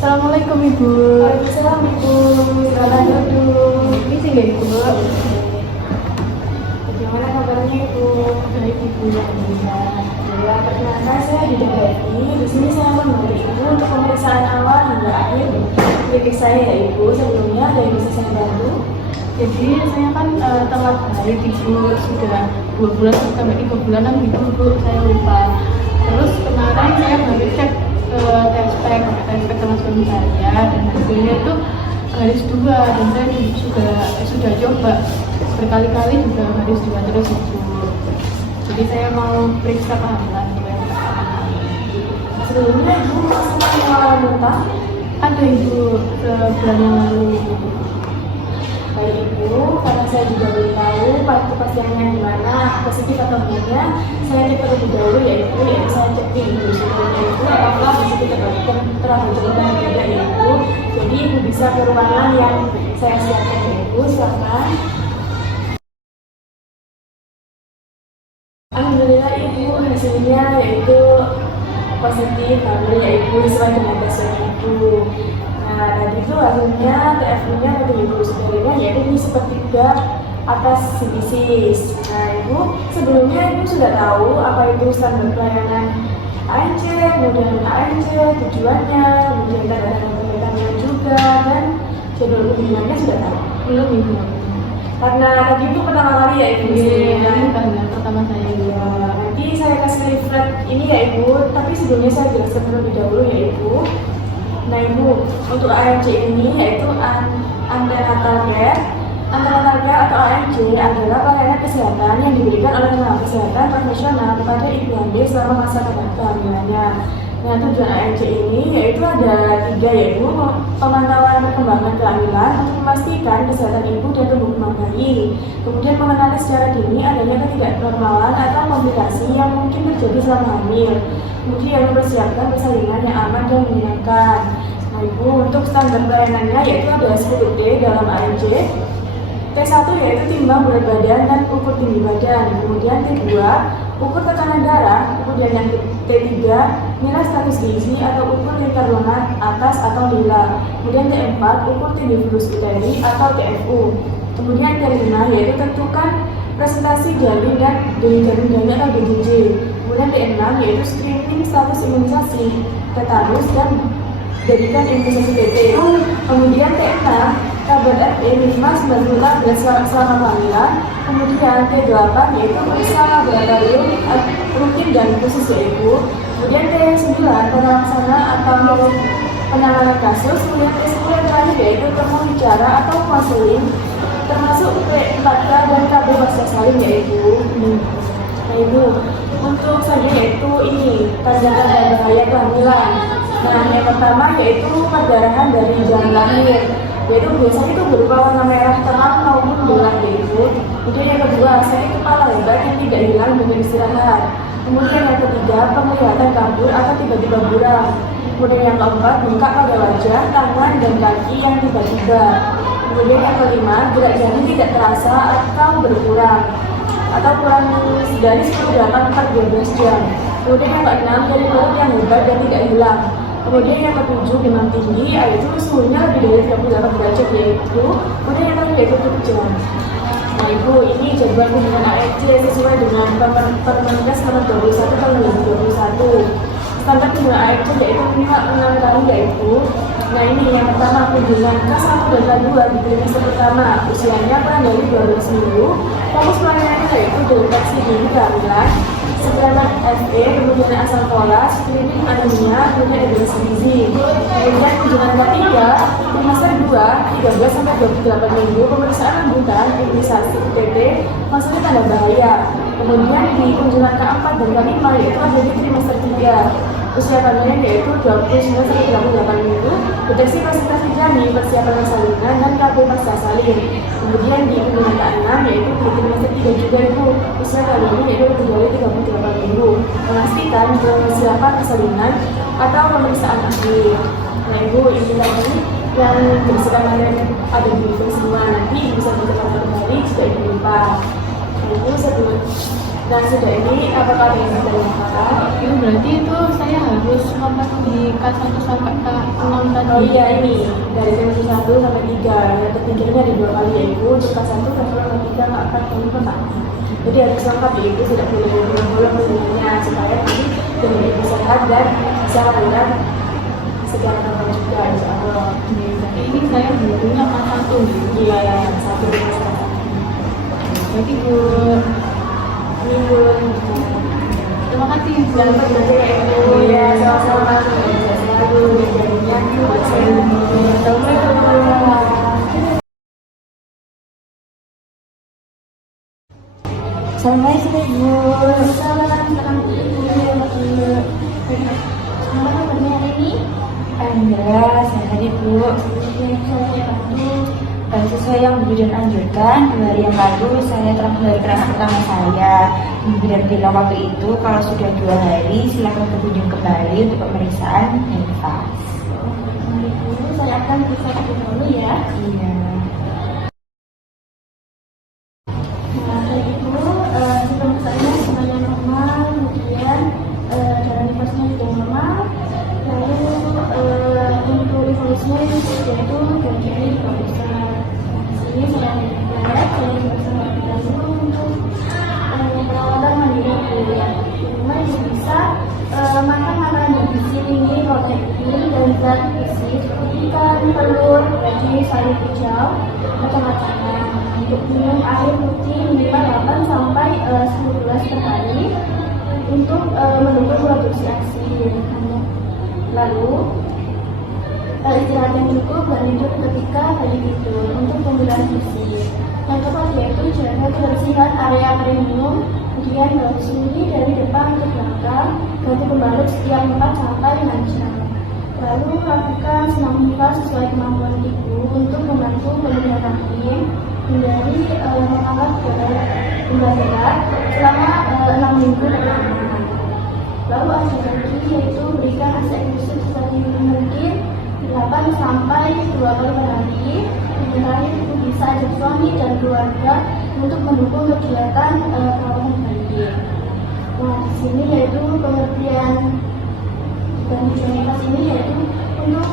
Assalamualaikum Ibu. Waalaikumsalam Ibu. Selamat duduk. Ini sih Ibu. Bagaimana kabarnya Ibu? Baik Ibu, alhamdulillah. Ya, perkenalkan saya Didabati. Di sini saya menemani Ibu untuk pemeriksaan awal hingga akhir kritik saya ya Ibu. Sebelumnya ada yang bisa saya bantu? Jadi saya kan telat haid Ibu, sudah 2 bulan sampai 3 bulanan gitu Ibu, saya lupa. Terus kemarin saya baru cek tespek sama suami saya, dan hasilnya itu garis 2, dan saya juga sudah coba berkali-kali juga garis 2 terus Ibu. Jadi saya mau periksa kehamilan yang pertama. Sebelumnya Ibu masih mengalami muntah? Ada Ibu, sebulan yang lalu. Baik Ibu, karena saya juga belum tahu kepastiannya di mana, positif atau enggaknya, saya cek terlebih dahulu yaitu saya cek dulu sebelumnya Ibu apakah positif atau terlalu atau tidak ya Ibu. Jadi Ibu bisa ke ruangan yang saya siapkan ya Ibu, silakan. Alhamdulillah Ibu, hasilnya yaitu positif, hamil ya Ibu, sesuai dengan tes Ibu. Nah, tadi itu hasilnya TFU-nya atau Ibu sebenarnya yaitu di sepertiga atas sibisis. Nah, Ibu sebelumnya Ibu sudah tahu apa itu standar pelayanan ANC, kemudian ANC, tujuannya, kemudian tanda-tanda juga, dan jadwal kunjungannya sudah tahu? Belum Ibu. Karena tadi itu pertama kali ya Ibu. Iya, ini pertama saya Ibu. Nanti saya kasih leaflet ini ya Ibu, tapi sebelumnya saya jelaskan terlebih dahulu ya Ibu. Nah Ibu, untuk ANC ini yaitu antenatal care. Antenatal care atau ANC adalah pelayanan kesehatan yang diberikan oleh tenaga kesehatan profesional kepada ibu hamil selama masa kehamilannya. Nah, tujuan ANC ini yaitu ada 3 yaitu pemantauan perkembangan kehamilan untuk memastikan kesehatan ibu dan tumbuh kembang bayi. Kemudian mengenali secara dini adanya ketidaknormalan atau komplikasi yang mungkin terjadi selama hamil. Kemudian mempersiapkan persalinan yang aman dan menyenangkan. Nah Ibu, untuk standar pelayanannya yaitu ada 10T dalam ANC. T1 yaitu timbang berat badan dan ukur tinggi badan. Kemudian T2 ukur tekanan darah. Kemudian yang T3 nilai status gizi atau ukur lingkar lengan atas atau lila. Kemudian T4 ukur tinggi fulus uteri atau TFU. Kemudian T5 yaitu tentukan presentasi janin dan janin atau DJJ. Kemudian T6 yaitu screening status imunisasi tetanus dan jadikan imunisasi TT. Kemudian T6 kabar RT minimal 9 bulan selama kehamilan. Kemudian T8 yaitu periksa laboratorium rutin dan khusus ya Ibu. Kemudian T9 pelaksana atau penanganan kasus. Kemudian T10 yang terakhir yaitu temu bicara atau konseling, termasuk P4K dan KB pasca salin ya Ibu. Nah Ibu, untuk saja yaitu ini tanda-tanda bahaya kehamilan. Nah yang pertama yaitu perdarahan dari janin lahir, yaitu biasanya itu berupa warna merah terang maupun gelap yaitu. Kemudian yang kedua, sakit kepala hebat yang tidak hilang dengan istirahat. Kemudian yang ketiga, penglihatan kabur atau tiba-tiba buram. Kemudian yang keempat, bengkak pada wajah, tangan dan kaki yang tiba-tiba. Kemudian yang kelima, gerak janin tidak terasa atau berkurang atau kurang dari 10-8-12 jam. Kemudian yang keenam, dari perut yang hebat dan tidak hilang. Kemudian yang ketujuh, demam tinggi, yaitu suhunya lebih dari 38 derajat yaitu. Kemudian yang terakhir yaitu jam. Nah Ibu, ini jadwal kunjungan ANC sesuai dengan Permenkes nomor 21 tahun 2021. Standar kunjungan ANC yaitu minimal 6 tahun ya Ibu. Nah ini yang pertama, kunjungan K1 dan K2 di trimester pertama, usianya kurang dari 12 minggu. Fokus pelayanannya yaitu deteksi dini kehamilan, segera FE, kemudian asam folas, screening anemia, kemudian evaluasi gizi. Kemudian kunjungan K3, trimester 2, 13 sampai 28 minggu, pemeriksaan lanjutan, imunisasi TT, maksudnya tanda bahaya. Kemudian di kunjungan K4 dan K5 yaitu ada di trimester 3. Usia kehamilan yaitu 29 sampai 38 minggu, deteksi konsentrasi janin, persiapan persalinan, dan KB pasca salin. Kemudian di kunjungan K6 yaitu di trimester 3 juga itu usia kehamilan yaitu lebih dari 38 minggu, memastikan persiapan persalinan atau pemeriksaan akhir. Nah Ibu, ini lagi yang berdasarkan ada di video semua, nanti bisa ditekan kembali jika Ibu lupa. Nah Ibu sebelum Nah, sudah ini apakah ada yang bisa dilakukan? Itu berarti itu saya harus memenuhi K1 sampai K6 tadi. Oh iya, ini dari semester 1 sampai 3. Yang terpikirnya ada 2 kali, yaitu untuk K1, K2, K3, K4, K5, K6. Jadi harus lengkap, yaitu tidak boleh bolong sebenarnya, supaya nanti jadi lebih sehat dan bisa melakukan segala hal juga, insya Allah. Jadi ini saya butuhnya K1. Iya, yang satu semester 1. Berarti Bu, Minggu terima kasih Bu. dan berbagai ya Ibu, ya sama-sama. Selalu jadinya buat saya. Assalamualaikum Ibu. Nama kabarnya hari ini? Alhamdulillah sehat Ibu. Sesuai yang Ibu dan anjurkan, 2 hari yang lalu saya telah kembali ke anak pertama saya. Ibu dan bilang waktu itu kalau sudah 2 hari silakan berkunjung kembali untuk pemeriksaan nifas. Saya akan bisa dulu ya. Iya. Nah, dari itu pemeriksaannya semuanya normal, kemudian darah nifasnya juga normal, lalu untuk evolusinya yaitu dari juga besar. Ini saya lihat, saya bersama kita dulu untuk perawatan mandiri dulu ya. Dimana bisa makan makanan bergizi tinggi, protein dan zat gizi seperti ikan, telur, daging, sayur hijau, macam-macam. Untuk minum air putih minimal 8 sampai 10 gelas per hari untuk mendukung produksi ASI. Lalu istirahat yang cukup dan tidur ketika tadi tidur untuk pemilihan gizi. Yang keempat yaitu jaga kebersihan area minum, kemudian bersih dari depan ke belakang, ganti pembalut setiap 4 sampai 6 jam. Lalu lakukan senam nifas sesuai kemampuan ibu untuk membantu pemulihan rahim, hindari mengangkat benda berat selama 6 minggu pertama. Lalu ada lagi yaitu berikan ASI eksklusif seperti mungkin 8 sampai 2 kali per hari. Hindari ibu bisa ajak suami dan keluarga untuk mendukung kegiatan perawatan bayi. Nah, di sini yaitu pengertian dan nifas ini yaitu untuk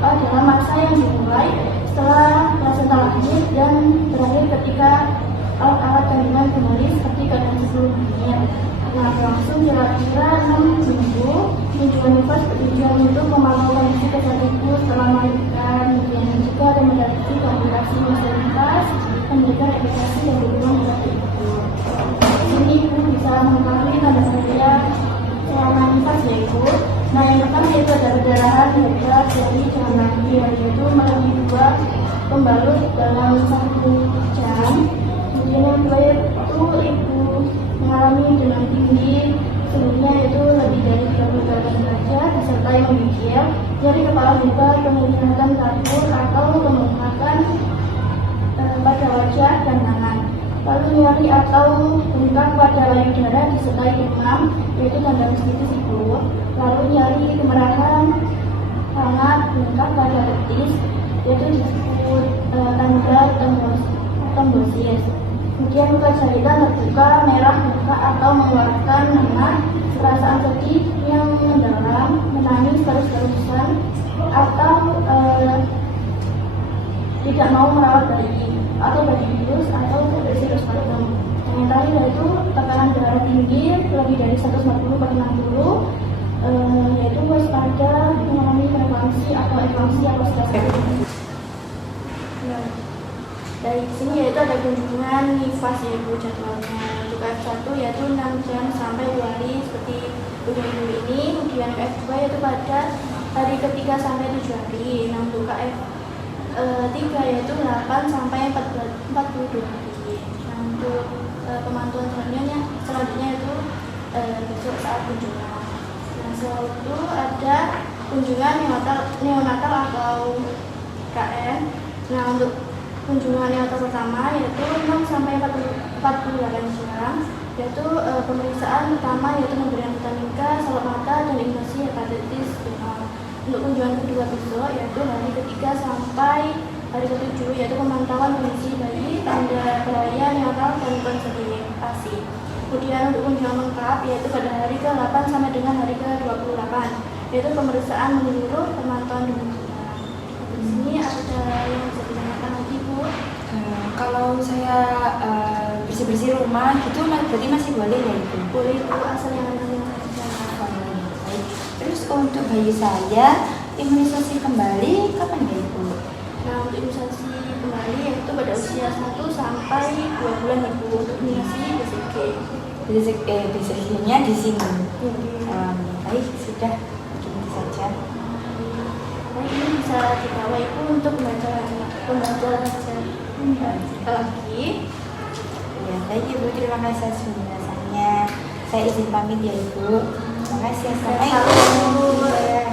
dalam masa yang dimulai setelah plasenta lahir dan berakhir ketika alat-alat kandungan kembali seperti keadaan sebelumnya. Nah, langsung kira-kira 6 minggu. Tujuan nifas bertujuan untuk memantau kondisi kesehatan ibu setelah melahirkan, kemudian juga ada mendampingi komunikasi masa nifas, memberikan edukasi dan dukungan kepada ibu. Di sini ibu bisa mengetahui tanda-tanda selama nifas ya ibu. Nah, yang pertama yaitu ada perdarahan hebat dari jalan lahir, yaitu melalui 2 pembalut dalam 1 jam. Kemudian yang kedua yaitu ibu mengalami demam tinggi, suhunya yaitu lebih dari 38 derajat, disertai menggigil, nyeri kepala lebar, penglihatan kabur atau pembengkakan pada wajah dan tangan. Lalu nyeri atau bengkak pada payudara disertai demam, yaitu tanda menitis ibu. Lalu nyeri kemerahan, hangat, bengkak pada betis, yaitu disebut tanda trombosis. Kemudian luka jahitan terbuka, merah, buka atau mengeluarkan nanah, perasaan sedih yang mendalam, menangis terus-terusan, atau tidak mau merawat bayi, atau bayi virus, atau depresi postpartum. Yang terakhir yaitu tekanan darah tinggi lebih dari 140/60, yaitu waspada mengalami preeklampsi atau eklampsi atau stres. Dari sini yaitu ada kunjungan nifas ya ibu jadwalnya. Untuk F1 yaitu 6 jam sampai 2 hari seperti minggu ini. Kemudian F2 yaitu pada hari ketiga sampai 7 hari. Nah, untuk F3 yaitu 8 sampai 42 hari. Nah, untuk pemantauan selanjutnya itu besok saat kunjungan. Nah, setelah itu ada kunjungan neonatal atau KN. Nah, untuk kunjungan neonatal pertama yaitu 6 sampai 48 jam, yaitu pemeriksaan pertama yaitu pemberian vitamin K, salep mata, dan imunisasi hepatitis B. Untuk kunjungan kedua besok yaitu hari ketiga sampai hari ke-7 yaitu pemantauan kondisi bayi, tanda bahaya neonatal dan konseling transportasi. Kemudian untuk kunjungan lengkap yaitu pada hari ke-8 sampai dengan hari ke-28, yaitu pemeriksaan menyeluruh, pemantauan dengan benar. Di sini ada yang bisa ditanyakan lagi, Bu? Kalau saya bersih-bersih rumah gitu berarti masih boleh ya Ibu? Boleh, Bu, asal yang lain saja. Baik. Terus untuk bayi saya imunisasi kembali kapan ya Ibu? Nah, untuk imunisasi kembali yaitu pada usia 1 sampai 2 bulan, Ibu, untuk imunisasi BCG. BCG-nya di sini. Ya, Baik, sudah begitu saja. nah, ini bisa dibawa Ibu untuk pembelajaran lagi. Ya, baik Ibu, terima kasih atas penjelasannya. Saya izin pamit ya Ibu. Terima kasih. Assalamualaikum.